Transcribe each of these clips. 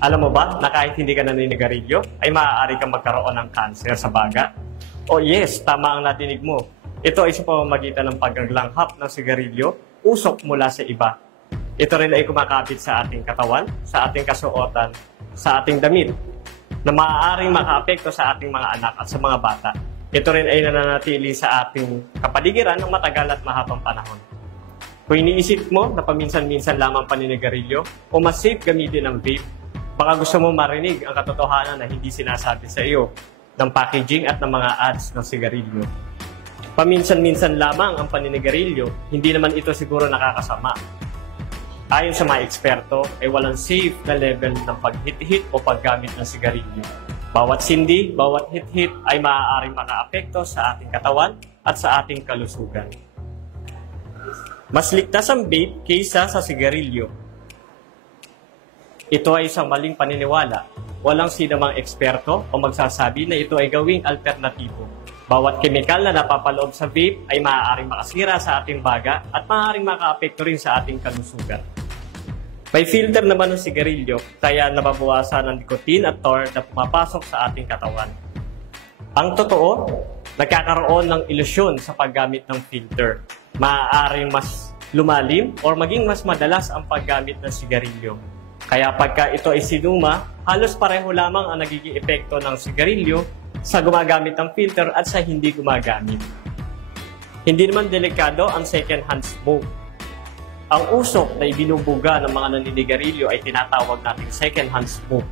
Alam mo ba na kahit hindi ka naninigarilyo, ay maaari kang magkaroon ng cancer sa baga? O yes, tama ang natinig mo. Ito ay sa pamamagitan ng paglanghap ng sigarilyo, usok mula sa iba. Ito rin ay kumakapit sa ating katawan, sa ating kasuotan, sa ating damit, na maaaring makaapekto sa ating mga anak at sa mga bata. Ito rin ay nananatili sa ating kapaligiran ng matagal at mahabang panahon. Kung iniisip mo na paminsan-minsan lamang paninigarilyo o mas safe gamitin ang vape, baka gusto mo marinig ang katotohanan na hindi sinasabi sa iyo ng packaging at ng mga ads ng sigarilyo. Paminsan-minsan lamang ang paninigarilyo, hindi naman ito siguro nakakasama. Ayon sa mga eksperto, ay walang safe na level ng paghit-hit o paggamit ng sigarilyo. Bawat sindi, bawat hit-hit ay maaaring makaapekto sa ating katawan at sa ating kalusugan. Mas ligtas ang vape kaysa sa sigarilyo. Ito ay isang maling paniniwala. Walang sinamang eksperto o magsasabi na ito ay gawing alternatibo. Bawat kemikal na napapaloob sa vape ay maaaring makasira sa ating baga at maaaring makaapekto rin sa ating kalusugan. May filter naman ng sigarilyo, kaya nababawasan ang nicotine at tar na pumapasok sa ating katawan. Ang totoo, nagkakaroon ng ilusyon sa paggamit ng filter. Maaaring mas lumalim o maging mas madalas ang paggamit ng sigarilyo. Kaya pagka ito ay sinuma, halos pareho lamang ang nagiging epekto ng sigarilyo sa gumagamit ng filter at sa hindi gumagamit. Hindi naman delikado ang second-hand smoke. Ang usok na ibinubuga ng mga naninigarilyo ay tinatawag nating second-hand smoke.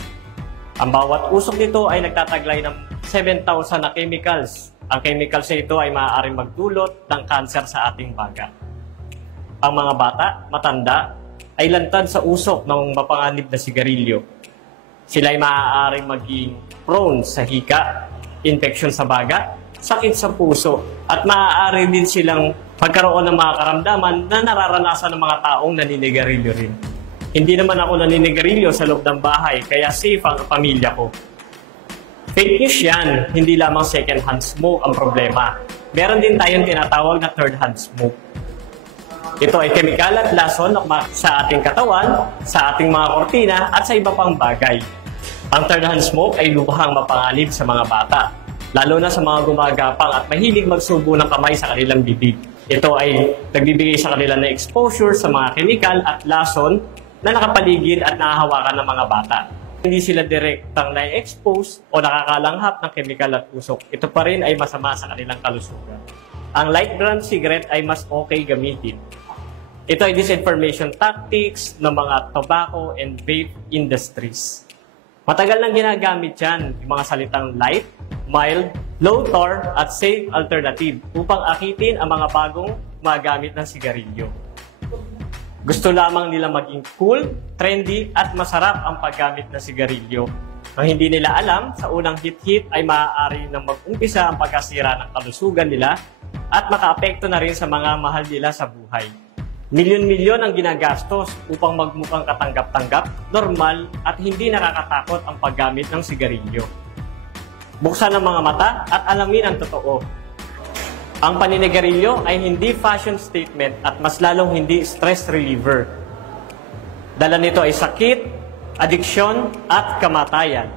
Ang bawat usok nito ay nagtataglay ng 7,000 na chemicals. Ang chemicals na ito ay maaaring magdulot ng cancer sa ating baga. Ang mga bata, matanda, ay lantad sa usok ng mapanganib na sigarilyo. Sila ay maaaring maging prone sa hika, infection sa baga, sakit sa puso, at maaari din silang magkaroon ng mga karamdaman na nararanasan ng mga taong naninigarilyo rin. Hindi naman ako naninigarilyo sa loob ng bahay, kaya safe ang pamilya ko. Fake news yan, hindi lamang second-hand smoke ang problema. Meron din tayong tinatawag na third-hand smoke. Ito ay kemikal at lason sa ating katawan, sa ating mga kortina, at sa iba pang bagay. Ang third-hand smoke ay lubhang mapanganib sa mga bata, lalo na sa mga gumagapang at mahilig magsubo ng kamay sa kanilang bibig. Ito ay nagbibigay sa kanila ng exposure sa mga kemikal at lason na nakapaligid at nahahawakan ng mga bata. Hindi sila direktang na-expose o nakakalanghap ng kemikal at usok. Ito pa rin ay masama sa kanilang kalusugan. Ang light brand cigarette ay mas okay gamitin. Ito ay disinformation tactics ng mga tobacco and vape industries. Matagal nang ginagamit yan yung mga salitang light, mild, low tar at safe alternative upang akitin ang mga bagong magamit ng sigarilyo. Gusto lamang nila maging cool, trendy at masarap ang paggamit ng sigarilyo. Ang hindi nila alam, sa unang hit-hit ay maaari nang mag-umpisa ang pagkasira ng kalusugan nila at makaapekto na rin sa mga mahal nila sa buhay. Milyon-milyon ang ginagastos upang magmukhang katanggap-tanggap, normal at hindi nakakatakot ang paggamit ng sigarilyo. Buksan ang mga mata at alamin ang totoo. Ang paninigarilyo ay hindi fashion statement at mas lalong hindi stress reliever. Dala nito ay sakit, adiksyon at kamatayan.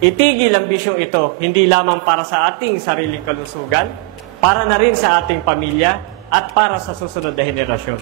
Itigil ang bisyong ito hindi lamang para sa ating sariling kalusugan, para na rin sa ating pamilya at para sa susunod na henerasyon.